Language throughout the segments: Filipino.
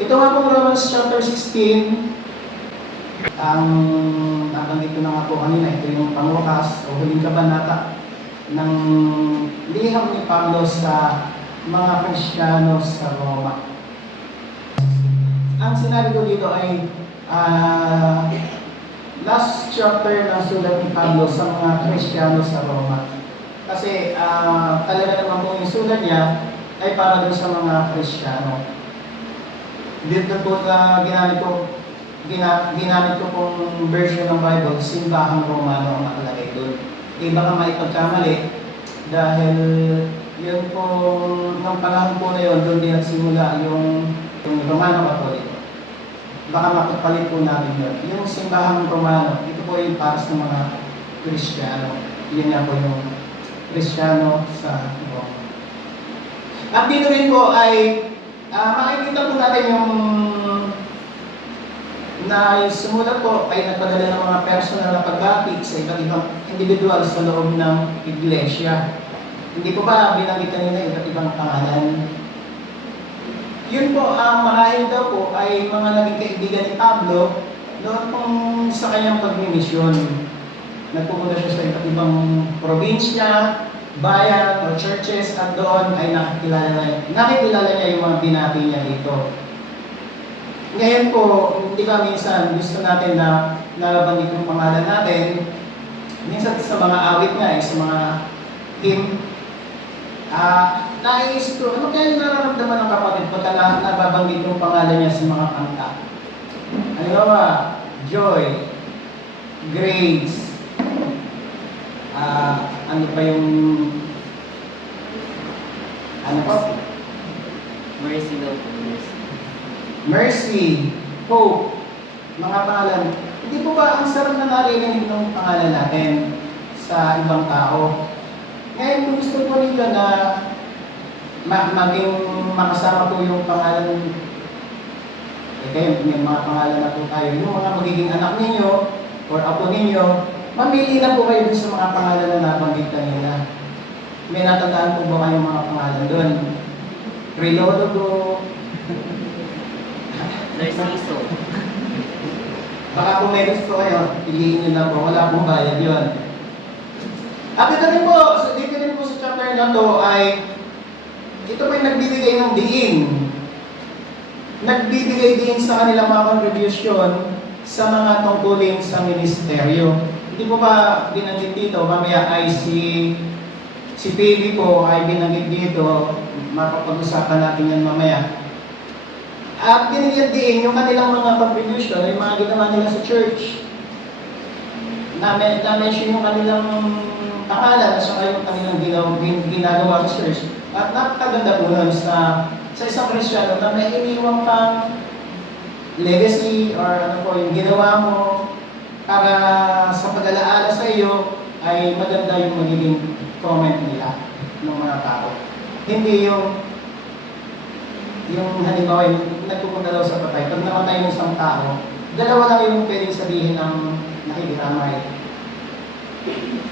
Ito nga pong Romans chapter 16, ang nabanggit ko na nga po kanina, ito yung pangwakas o huling kabanata ng liham ni Pablo sa mga Kristiyano sa Roma. Ang sinabi ko dito ay last chapter ng sulat ni Pablo sa mga Kristiyano sa Roma. Kasi talaga naman po yung sulat niya ay para doon sa mga Kristiyano. Dito po ginamit ko pong version ng Bible, Simbahang Romano ang nakalagay doon. Baka maipagkamali dahil yun po, ng panahon po na yun, doon din nagsimula yung Romano Katoliko. Baka makapalit po natin yun. Yung Simbahang Romano, ito po yung para sa mga Kristiyano. Yun nga po yung Kristiyano sa Roma. At dito rin po ay makikita po natin yung sumulat po ay nagpadala ng mga personal na pagbati sa iba't ibang individual sa loob ng iglesia. Hindi po ba binanggit kanina iba't ibang pangalan? Yun po, marahil daw po ay mga naging kaibigan ni Pablo noon pong sa kanyang pagmimisyon. Nagpupunta siya sa iba't ibang probinsya, bayan o churches at doon ay nakikilala niya yung mga binati niya dito. Ngayon po, hindi ba minsan gusto natin na nalabanggit yung pangalan natin, minsan sa mga awit nga, sa mga hymn, naiisip ko, ano kaya yung nararamdaman ng kapatid pagka nababanggit yung pangalan niya sa mga kanta? Halimbawa, Joy, Grace, ano pa yung, ano pa? Mercy daw po. Mercy, Hope, mga pangalan. Hindi po ba ang sarap na narinig ng pangalan natin sa ibang tao? Ngayon, kung gusto po nito na maging makasama po yung pangalan, kayo, may mga pangalan na po tayo, yung mga magiging anak ninyo or apo ninyo, mamili na po kayo dun sa mga pangalan na nabanggit kanina. May natandaan po ba kayong mga pangalan doon? Trilologo, Narciso. baka kung may gusto kayo, piliin nyo na po. Wala pong bayad yun. At ito rin po, dito rin po sa chapter na to ay, ito po yung nagbibigay ng diin. Nagbibigay din sa kanilang mga contribution sa mga tungkulin sa ministeryo. Hindi po ba binanggit dito, mamaya ay si Pili po ay binanggit dito, mapapag-usapan natin yan mamaya. At binigyan din yung kanilang mga contribution, yung mga ginawa nila sa church. Na-mention yung kanilang pangalan at saka yung kanilang ginagawa sa church. At napakaganda po nun sa isang Kristiyano na may iniwang pang legacy or ano po yung ginawa mo para sa pag-alaala sa iyo ay maganda yung magiging comment nila ng mga tao. Hindi yung halimbawa yung nagpupunta daw sa patay, pag namatay ng isang tao, dalawa lang yung pwedeng sabihin ng nakikiramay.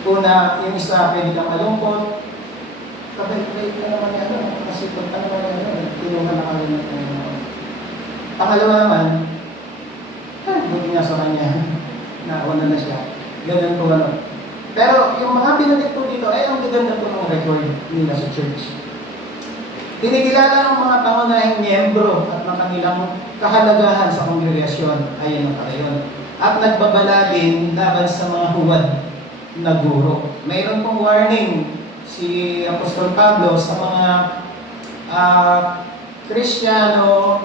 Una, yung isa pwede kang malungkot, kabait-bait na naman yan, kasi pag ano yan, tinungan na kami ng Panginoon. Pangalawa naman, buti nga sa kanya, nauna na siya. Ganun po ano. Pero yung mga binanggit po dito, ay ang gaganda po ng record nila sa church. Tinigilala ng mga pangunahing miyembro at ng kanilang kahalagahan sa kongregasyon, ayon ang palayon. At nagbabala din laban sa mga huwad na guro. Mayroon pong warning si Apostol Pablo sa mga Kristiyano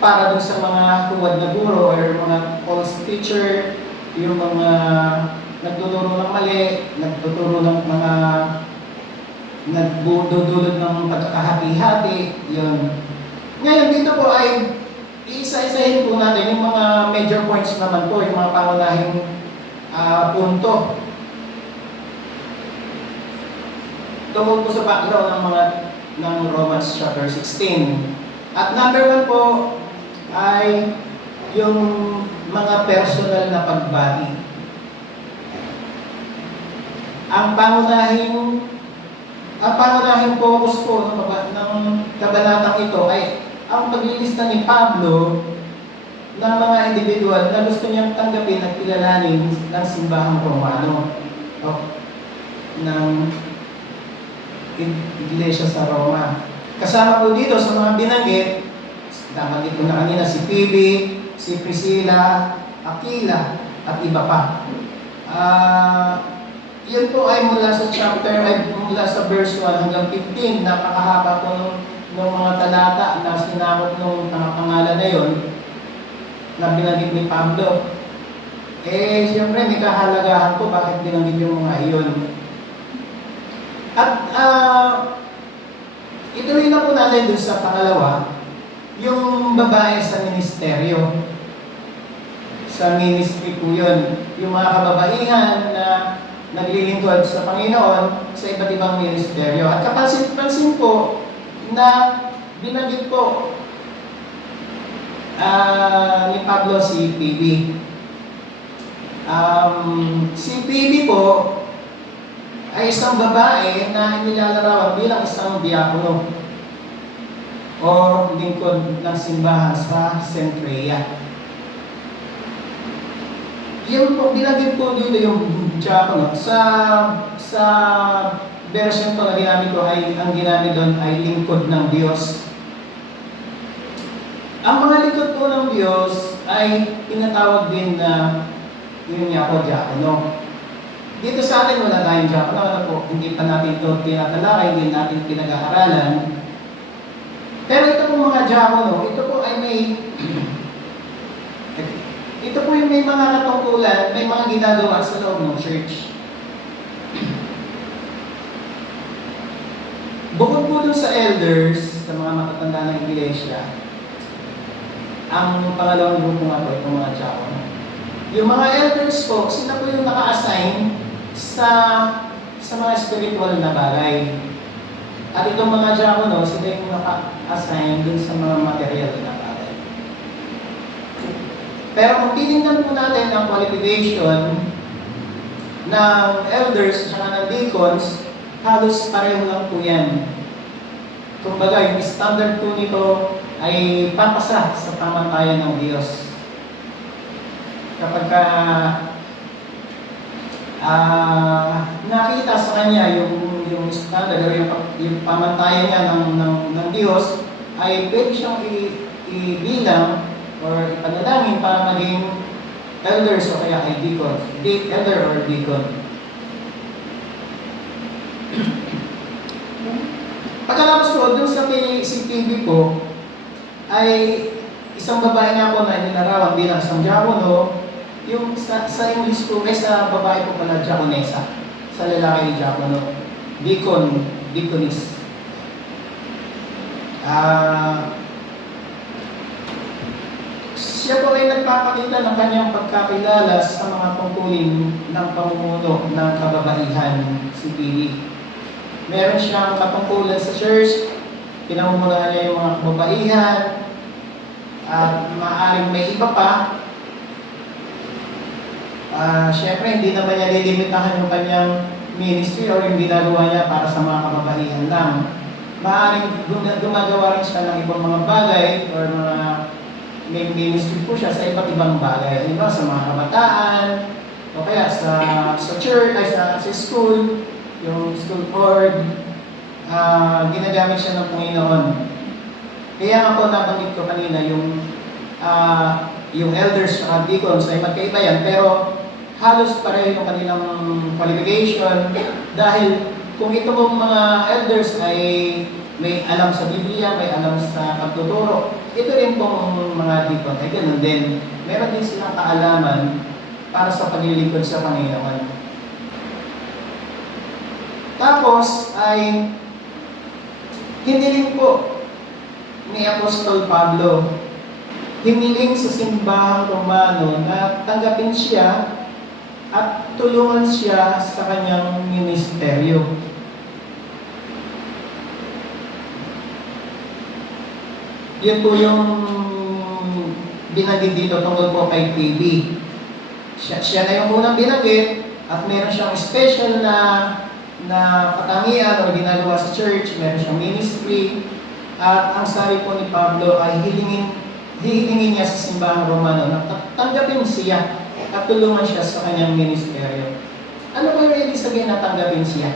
para dun sa mga huwad na guro or mga false teacher, yung mga nagtuturo ng mali, nagtuturo ng mga nagdudulot ng pagkakahati-hati, yun. Ngayon, dito po ay iisa-isahin po natin yung mga major points naman po, yung mga pangunahing punto. Tungkol po sa background ng Romans chapter 16. At number 1 po ay yung mga personal na pagbati. Ang pangunahing focus po ng kabanatang ito ay ang paglilista ni Pablo ng mga individual na gusto niyang tanggapin at kilalanin ng simbahang Romano o ng iglesia sa Roma. Kasama po dito sa mga binanggit, nabanggit ko na kanina si Phoebe, si Priscilla, Aquila, at iba pa. Yun po ay mula sa mula sa verse 1 hanggang 15, napakahaba po ng mga talata na sinakop ng pangalan na yun na binanggit ni Pablo. Siyempre may kahalagahan po bakit binanggit yung mga iyon. At ituloy na po natin dun sa pangalawa, yung babae sa ministeryo. Sa ministry po yun. Yung mga kababaihan na naglilingkod sa Panginoon sa iba't ibang ministeryo. At kapansin po na binanggit po ni Pablo si Phoebe. Si Phoebe po ay isang babae na inilalarawan bilang isang diakono o lingkod ng simbahan sa Centrea. Yung po, binanggit po dito yung diakono sa version po na ginamit ko ay ang ginamit doon ay lingkod ng Diyos. Ang mga lingkod po ng Diyos ay tinatawag din na yun nga po diakono. Dito sa atin wala tayong diakono, ano po, hindi pa natin ito tinatalakay, hindi natin pinag-aaralan. Pero ito po mga diakono, ito po ay may mga katungkulan, may mga ginagawa sa loob ng church. Bukod po dun sa elders, sa mga matatanda ng iglesia, ang pangalawang grupo nga po itong mga diakono. Yung mga elders po, sila po yung naka-assign sa mga spiritual na bagay. At itong mga diakono, sila yung naka-assign dun sa mga material na bagay. Pero kung tinignan po natin ang qualification ng elders at ng deacons, halos pareho lang po yan. Kumbaga, yung standard po nito ay papasa sa pamantayan ng Diyos. Kapag nakita sa kanya yung standard o yung pamantayan niya ng Diyos, ay pwede siyang ibilang or ipanalangin para maging elders o kaya ay deacon, elder or deacon. Pagkatapos po, dun sa si Phoebe po, ay isang babae nga po na inilarawan bilang isang diakono. Yung sa English po, sa babae po pala diakonesa, sa lalaki diakono, deacon, deaconess. Siya po ay nagpapakita ng kanyang pagkakilala sa mga tungkulin ng pamumuno ng kababaihan, si Phoebe. Meron siyang katungkulan sa church, pinamumunuan niya yung mga kababaihan, at maaaring may iba pa. Siyempre, hindi naman niya lilimitahan yung kanyang ministry o yung ginagawa niya para sa mga kababaihan lang. Maaaring gumagawa rin siya ng ibang mga bagay or mga may ministry po siya sa iba't ibang bagay. Halimbawa sa mga kabataan, o kaya sa church, ay sa school, yung school board, ginagamit siya ng Panginoon. Kaya nga po nabanggit ko kanina yung elders at deacons ay magkaiba yan, pero halos pareho yung kanilang qualification dahil kung ito pong mga elders ay may alam sa Biblia, may alam sa pagtuturo, ito rin pong mga deacon ay ganun din. Meron din silang kaalaman para sa paglilingkod sa Panginoon. Tapos ay hiniling po ni Apostol Pablo, hiniling sa simbahang Romano na tanggapin siya at tulungan siya sa kanyang ministeryo. Yun po yung binanggit dito tungkol po kay Phoebe. Siya na yung unang binanggit at meron siyang special na katangian o ginagawa sa church, meron siyang ministry. At ang sabi po ni Pablo ay hihilingin niya sa simbahang Romano na tanggapin siya at tulungan siya sa kanyang ministeryo. Ano ba yung ibig sabihin na tanggapin siya?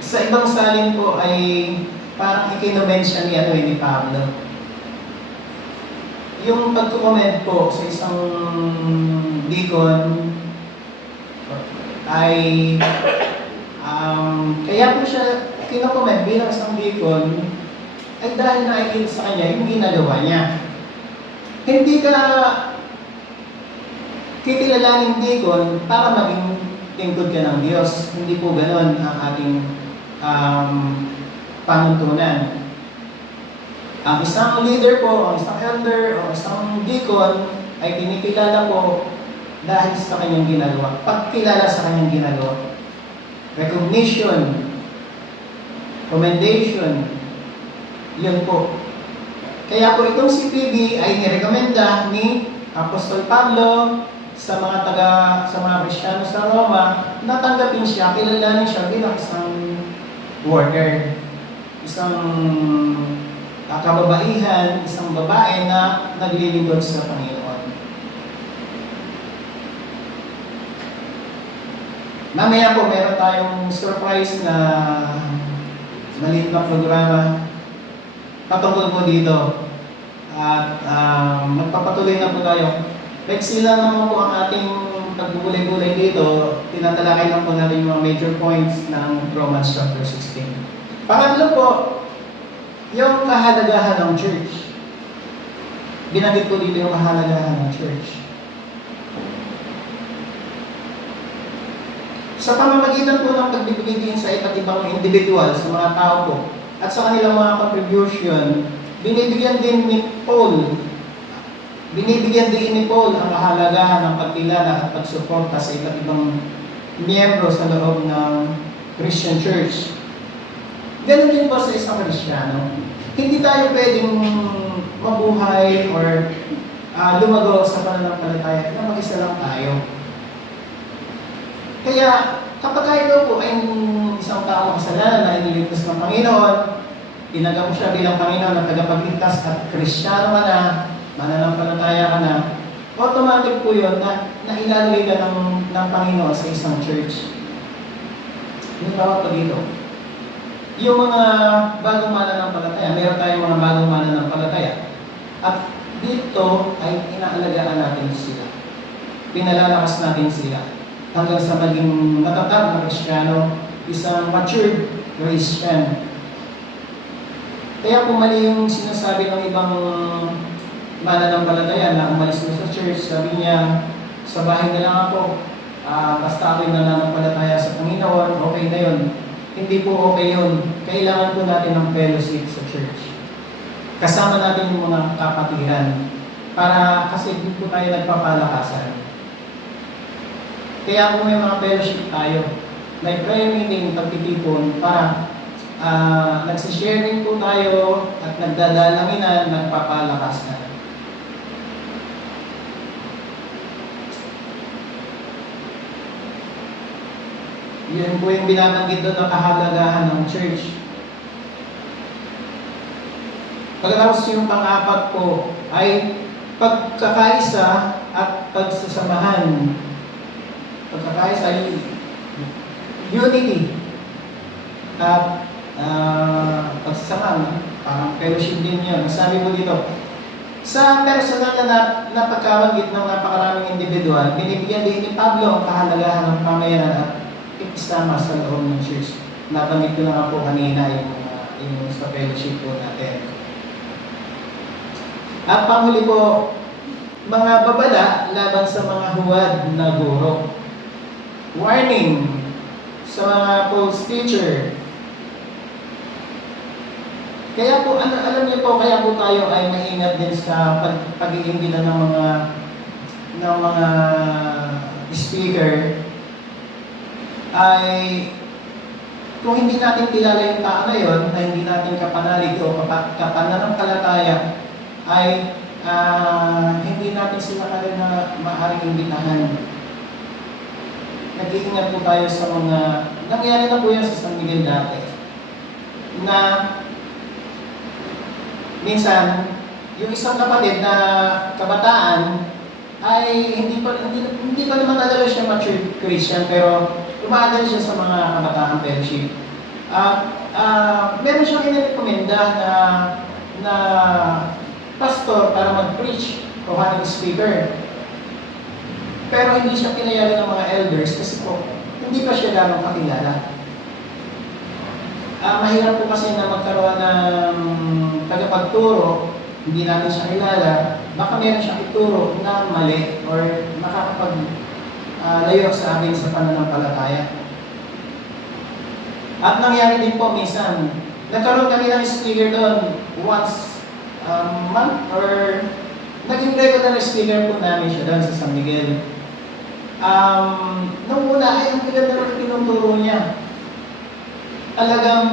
Sa ibang salin po ay parang ikinomensya ni Pablo. Yung pagkukomment po sa isang deacon ay kaya po siya kinokomment bilang isang deacon ay dahil nakikita sa kanya yung ginagawa niya. Hindi ka kikilalaning deacon para maging lingkod ka ng Diyos. Hindi po ganoon ang ating panuntunan. Ang isang leader po, ang isang elder, o isang deacon ay kinikilala po dahil sa kanyang ginagawa. Pagkilala sa kanyang ginagawa. Recognition, commendation, yun po. Kaya po itong si PB ay nirekomenda ni Apostol Pablo sa mga Kristiyano sa Roma na tanggapin siya, kilalanin siya bilang isang worker, isang kababaihan, isang babae na naglilingkod sa Panginoon. Mamaya po meron tayong surprise na maliit na programa patungkol po dito. At magpapatuloy na po tayo. Sila naman po ang ating pagbubulay-bulay dito. Tinatalakay lang po natin yung mga major points ng Romans chapter 16. Pangatlo po, yung kahalagahan ng church. Binanggit po dito yung kahalagahan ng church. Sa pamamagitan po ng pagbibigay din sa iba't ibang individual, sa mga tao po, at sa kanilang mga contribution, binibigyan din ni Paul ang kahalagahan ng pagkilala at pagsuporta sa iba't ibang miyembro sa loob ng Christian Church. Ganun din po sa isang Kristiyano. Hindi tayo pwedeng mabuhay or lumago sa pananampalataya na mag-isa lang tayo. Kaya kapag ikaw po ay isang tao kasalanan na iniligtas ng Panginoon, tinanggap mo siya bilang Panginoon na tagapagligtas at Kristiyano ka na, mananampalataya ka na, automatic po yun na ilalagay ka ng Panginoon sa isang church. Yung tawag pa dito. Yung mga bagong mananampalataya, meron tayong mga bagong mananampalataya. At dito ay inaalagaan natin sila. Pinalalakas natin sila. Hanggang sa maging matatag na Kristiyano, isang matured Christian. Kaya kung mali yung sinasabi ng ibang mananampalataya na umalis na sa church, sabi niya, sa bahay na lang ako, basta ako'y nananampalataya sa Panginoon, okay na yun. Hindi po okay yun. Kailangan po natin ng fellowship sa church. Kasama natin yung mga kapatiran. Para kasi hindi po tayo nagpapalakasan. Kaya kung may mga fellowship tayo, may prayer meeting, pagtitipon, para nagsisharing po tayo at nagdadalanginan, nagpapalakasan. Yun po yung binabanggit doon ng kahalagahan ng church. Pagkatapos yung pang-apat po ay pagkakaisa at pagsasamahan. Pagkakaisa ay unity at pagsasama, parang fellowship din yun. Sabi mo dito, sa personal na pagkabanggit ng napakaraming individual, binibigyan din ni Pablo ang kahalagahan ng pamayanan at ikisama sa loob ng church. Natamit ko na nga po kanina yung sa fellowship po natin. At panghuli po, mga babala laban sa mga huwad na guro. Warning sa mga false teacher. Kaya po, alam niyo po, kaya po tayo ay maingat din sa pag-iimbita ng mga speaker ay kung hindi natin kilala yung tao na yun, na hindi natin kapanalig o kapananampalataya, ay hindi natin sila kaya na maaaring imbitahan. Nag-iingat po tayo sa mga nangyari na po yan sa San Miguel dati, na minsan, yung isang kapatid na kabataan ay hindi pa naman talaga siya mature Christian, pero umaadal siya sa mga kabataan fellowship. Meron siyang inirekomenda na pastor para mag-preach o having speaker. Pero hindi siya pinayagan ng mga elders kasi po, hindi pa siya ganong kakilala. Mahirap po kasi na magkaroon ng tagapagturo, hindi natin siya kilala, baka meron siyang ituro na mali or makakapag-layo sa atin sa pananampalataya. At nangyari din po minsan, nagkaroon kami ng speaker doon once a month or naging regular speaker po namin siya doon sa San Miguel. Nung una ay ang ganda ng tinuturo niya. Talagang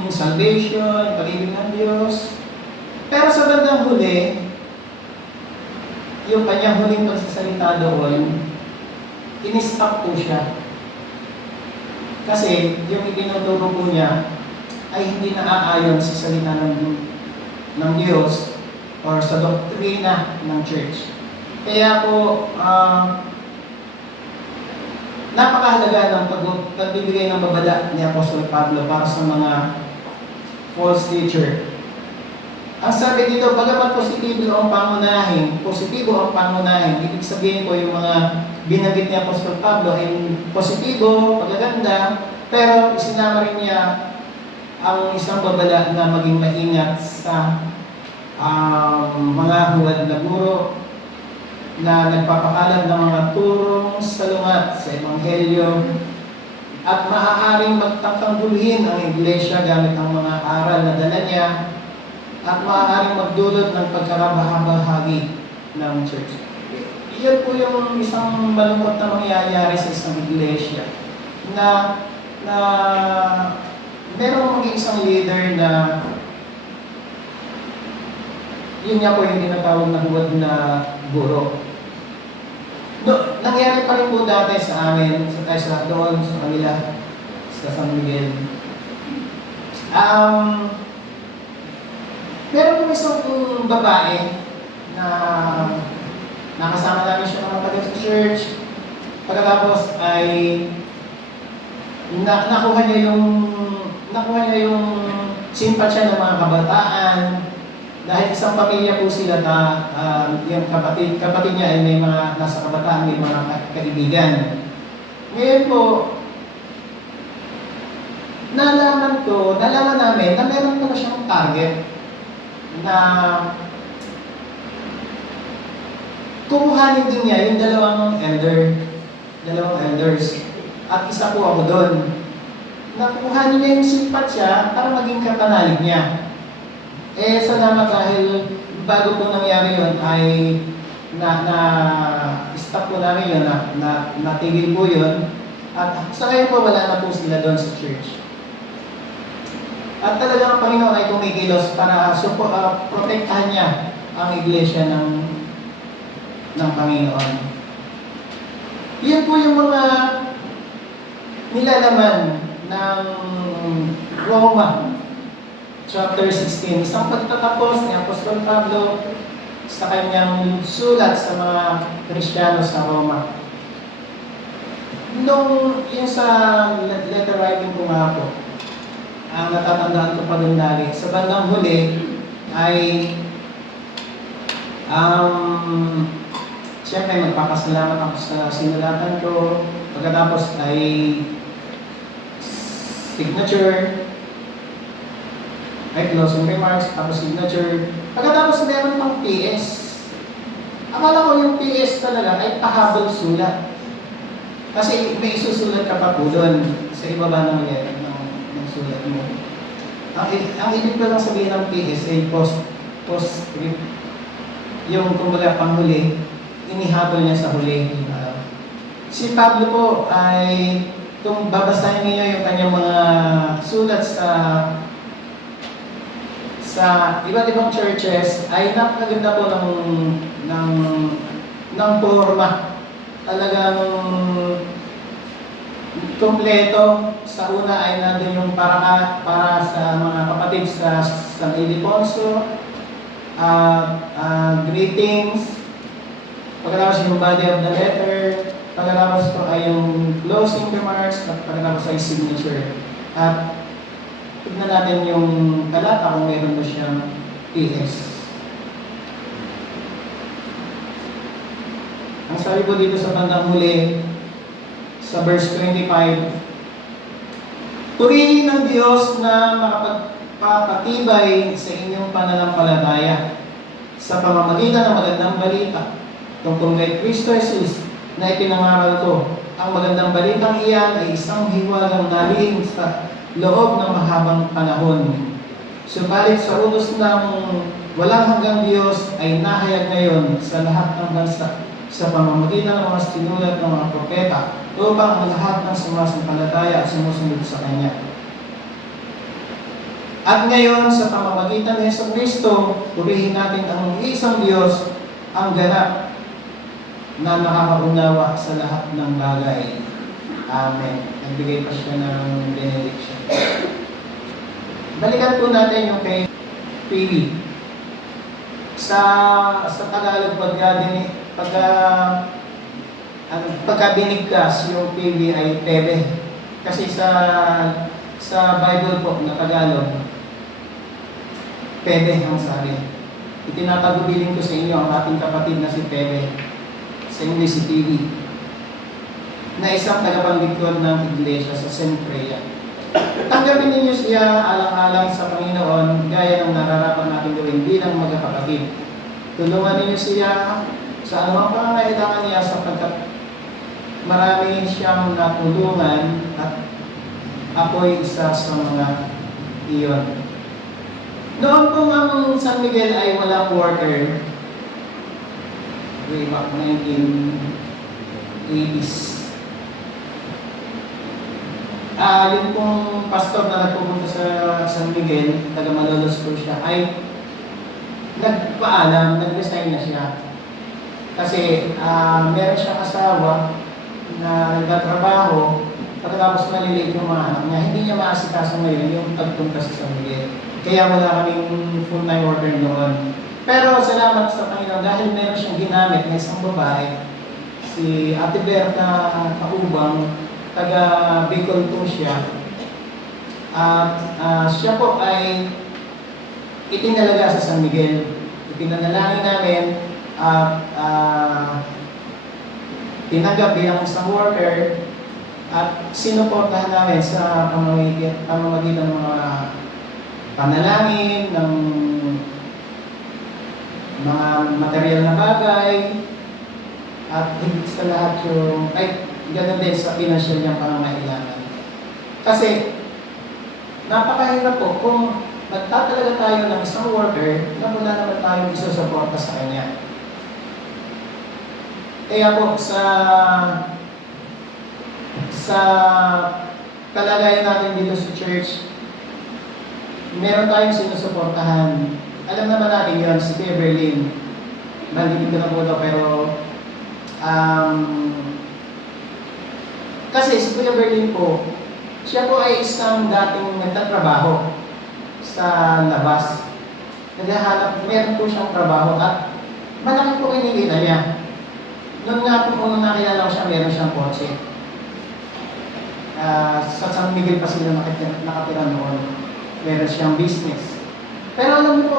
yung salvation, pag-ibig ng Diyos. Pero sa bandang huli, yung kanyang huling pagsasalita doon, in-stop po siya. Kasi yung itinuturo po niya ay hindi naaayon sa salita ng Diyos or sa doktrina ng church. Kaya po, napakahalaga ng pagbibigay ng babala ni Apostol Pablo para sa mga false teacher. Ang sabi dito, bagamat positibo ang pangunahin, ibig sabihin po yung mga binanggit ni Apostol Pablo ay positibo, pagaganda, pero isinama rin niya ang isang babala na maging maingat sa mga huwad na guro na nagpapakalat ng mga turong salungat sa Ebanghelyo at maaaring magtangkangguluhin ang iglesia gamit ang mga aral na dala niya at maaaring magdulot ng pagkakabahagi ng church. Iyan po yung isang malungkot na mangyayari sa isang iglesia na merong maging isang leader na yun nga po yung tinatawag na huwad na guro. Nangyari pa rin po dati sa amin, sa doon, sa kanila, sa San Miguel. Meron po isang babae na nakasama namin siya mga taga sa church. Pagkatapos ay nakuha niya yung simpatsya ng mga kabataan. Dahil isang pamilya po sila na yung kapatid niya ay may mga nasa kabataan, may mga kaibigan. Ngayon po, nalaman namin na meron po siyang target na kumuhanin din niya yung dalawang elders. At isa po ako doon. Nakuhanin niya yung simpatsya para maging kapanalig niya. Salamat dahil bago po nangyari yun ay stop po namin yun, natigil po yun. At sa ngayon po wala na po sila doon sa church. At talagang ang Panginoon ay kumikilos para protektahan niya ang iglesia ng Panginoon. Yan po yung mga nilalaman ng Roma chapter 16, isang pagtatapos ni Apostol Pablo sa kanyang sulat sa mga Kristiyano sa Roma. Yung sa letter writing ko nga po, ang natatandaan ko pa rin lagi, sa bandang huli ay siyempre magpapasalamat ako sa sinulatan ko, pagkatapos ay signature, ay closing remarks, tapos signature. Pagkatapos meron pang PS. Akala ko yung PS talaga ay pahabol sulat. Kasi may isusulat ka pa po doon sa ibaba naman yan ng sulat mo. Ang ibig ko lang sabihin ng PS ay post-script. Yung kumbaga panghuli, inihabol niya sa huli. Si Pablo po ay, kung babasahin niyo yung kanyang mga sulat sa iba't ibang churches ay napakaganda po ng forma. Talagang Kompleto. Sa una ay nandun yung para sa mga kapatid sa San Ildefonso, greetings, pagkatapos yung body of the letter, pagkatapos ko ay yung closing remarks, at pagkatapos ay signature. At tignan natin yung talata kung meron ba siyang PS. Ang sabi ko dito sa bandang huli, sa verse 25, purihin ng Diyos na makapagpapatibay sa inyong pananampalataya sa pamamagitan ng magandang balita tungkol kay Kristo Jesus na ipinangaral ko. Ang magandang balitang iyan ay isang hiwagang nalihim sa loob ng mahabang panahon. Subalit sa utos ng walang hanggang Diyos ay nahayag ngayon sa lahat ng bansa sa pamamagitan ng mga sinulat ng mga propeta upang ang lahat ng sumasampalataya at sumusunod sa Kanya. At ngayon, sa pamamagitan ni Jesucristo, purihin natin ang isang Diyos, ang ganap na nakakaunawa sa lahat ng bagay. Amen. Nagbigay pa siya ng benediction. Balikan po natin yung kay PV. Sa Tagalog, pagka binigkas yung PV ay pebe. Kasi sa Bible po na Tagalog, pebe ang sabi. Itinatagubilin ko sa inyo ang ating kapatid na si Pebe, sa English si PV, na isang tagapagligtod ng iglesia sa St. Freya. Tanggapin ninyo siya alang-alang sa Panginoon gaya ng nararapat natin gawin bilang magkakapatid. Tulungan ninyo siya sa anumang pangangailangan niya sapagkat marami siyang natulungan at ako'y isa sa mga iyon. Noon pong ang San Miguel ay walang worker, way back 1980s. Yung pong pastor na nagpupunta sa San Miguel, taga Malolos po siya, ay nagpaalam, nag-resign na siya. Kasi meron siyang asawa na nagtatrabaho, pagkatapos maliliit yung mga anak niya, hindi niya maasikaso ngayon yung pagpunta sa San Miguel. Kaya wala kaming full-time order noon. Pero salamat sa Panginoon dahil meron siyang ginamit na isang babae, si Ate Berta Kaubang, taga Bicol po siya. At siya po ay itinalaga sa San Miguel. Ipinanalangin namin at tinanggap bilang isang worker at sinuportahan namin sa pamamagitan ng mga panalangin, ng mga material na bagay, at higit sa lahat yung, ganoon din sa financial niyang pangangailangan. Kasi, napakahirap po kung magtatalaga tayo ng isang worker na wala naman tayong isusuporta sa kanya. Kaya po, sa kalagayan natin dito sa church, meron tayong sinusuportahan. Alam naman natin yun, si Kuya Berlin. Bandipin ko na po ito, pero kasi si Kuya Berlin po, siya po ay isang dating nagtatrabaho sa labas. Naghahanap, meron po siyang trabaho at malaki po kinikita niya. Noon nga po kung nakilala ko siya, meron siyang kotse. Sa San Miguel pa sila nakatira noon. Meron siyang business. Pero alam mo po,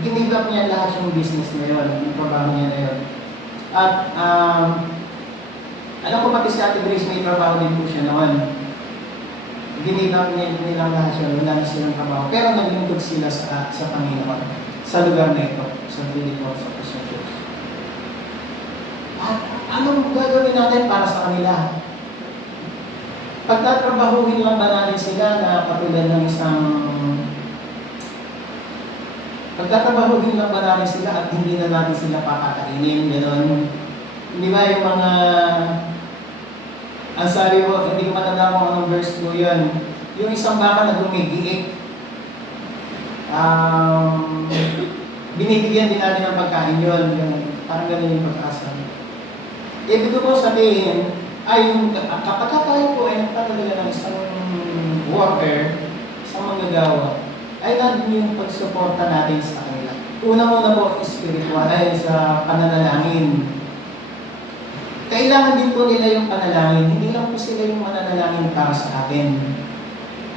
ginigap niya lahat yung business na yun, yung trabaho niya na yun. At alam ko pati si Ate Grace may trabaho din po siya noon. Ginigap niya lahat yun, wala na silang trabaho. Pero naglingkod sila sa Panginoon, sa lugar na ito, sa Philippines, sa Christian Church. At anong gagawin natin para sa kanila? Pagtatrabahuhin lang ba natin sila na katulad ng pagtatrabahuhin lang ba natin sila at hindi na natin sila pakakainin, gano'n? Hindi ba yung mga, ang sabi ko, hindi ko matanda kung anong verse ko yun, yung isang baka na gumigiik, binibigyan din natin ng pagkain yun, parang gano'n yung pag-asa. Ibig ko sabihin, kapag tayo po ay nagpapadala ng isang worker, isang manggagawa, ay nandun yung pagsuporta natin sa kanila. Unang-una po, spiritual ay sa pananalangin. Kailangan din po nila yung panalangin. Hindi lang po sila yung mananalangin para sa atin.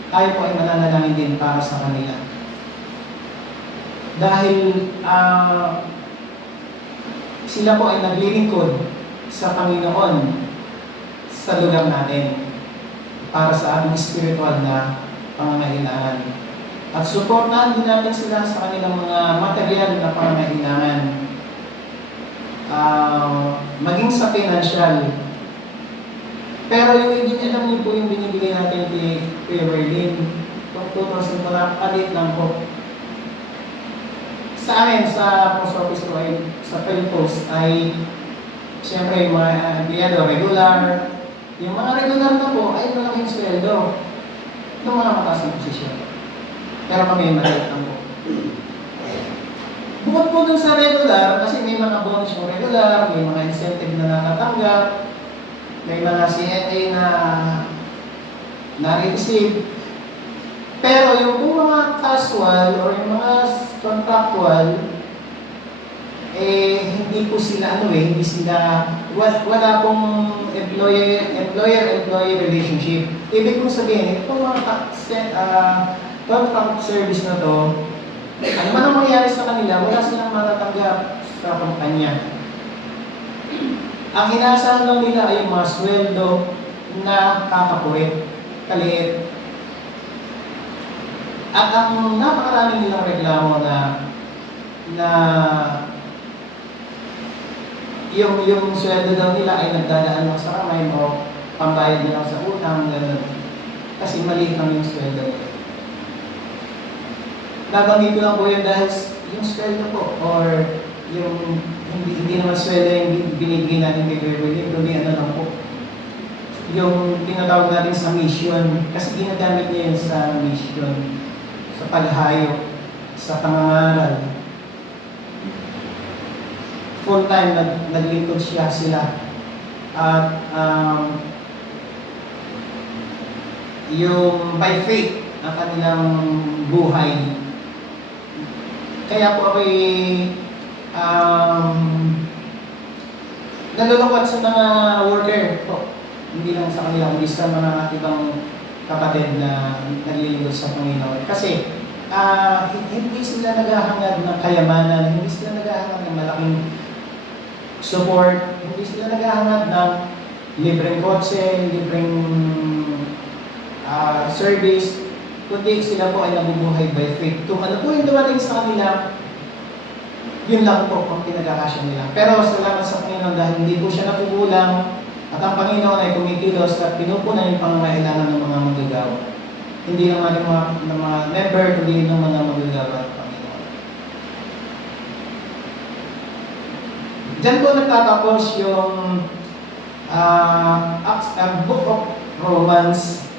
Tayo po ay mananalangin din para sa kanila. Dahil sila po ay naglilingkod sa Panginoon sa lugar natin para sa ating spiritual na pangangailangan. At suportahan din natin sila sa kanilang mga material na pangangailangan. Maging sa financial. Pero yung alam niyo po yung binibigay natin kay Berlin, 2,000 po na palit lang po. Sa amin, sa post office ko ay, sa post ay, siyempre yung mga empleyado regular, yung mga regular na po ay malaking sweldo. Yung mga mataas na posisyon. Pero kami maliit lang po. Bukod po dun sa regular, kasi may mga bonus yung regular, may mga incentive na natatanggap, may mga CNA na na-receive. Pero yung mga casual or yung mga contractual, hindi po sila hindi sila, wala pong employer-employee relationship. Ibig kong sabihin, itong mga contract service na to, ano man ang mangyari sa kanila, wala silang matatanggap sa kumpanya. Ang inaasahan lang nila ay mga sweldo na kakapurit, kaliit. At ang napakaraming nilang reklamo na yung sweldo daw nila ay nagdadaan lang sa kamay mo, pambayad nila sa utang, gano'n. Kasi maliit lang yung sweldo nila. Nabanggit ko lang po yun dahil yung sweldo po, or yung hindi naman sweldo yung binigay natin kay Beverly, kundi ano lang po, yung tinatawag natin sa mission, kasi ginagamit niya yun sa mission, sa paghayo, sa pangangaral. Full time naglingkod sila. At yung by faith ang kanilang buhay. Kaya po ako'y nalulungkot sa mga worker po. Hindi lang sa kanila, kundi sa mga ibang kapatid na naglilingkod sa Panginoon. Kasi hindi sila naghahangad ng kayamanan, hindi sila naghahangad ng malaking support, hindi sila naghahangad ng libreng kotse, libreng service, kundi sila po ay nabubuhay by faith. Kung ano po yung dumating sa kanila, yun lang po ang pinagkakasya nila. Pero salamat sa Panginoon dahil hindi po siya napugulang at ang Panginoon ay kumikilos at pinupunan yung pangangailangan ng mga manggagawa. Hindi naman ng mga member, kundi ng mga manggagawa ng Panginoon. Diyan po nagtatapos yung Book of Romans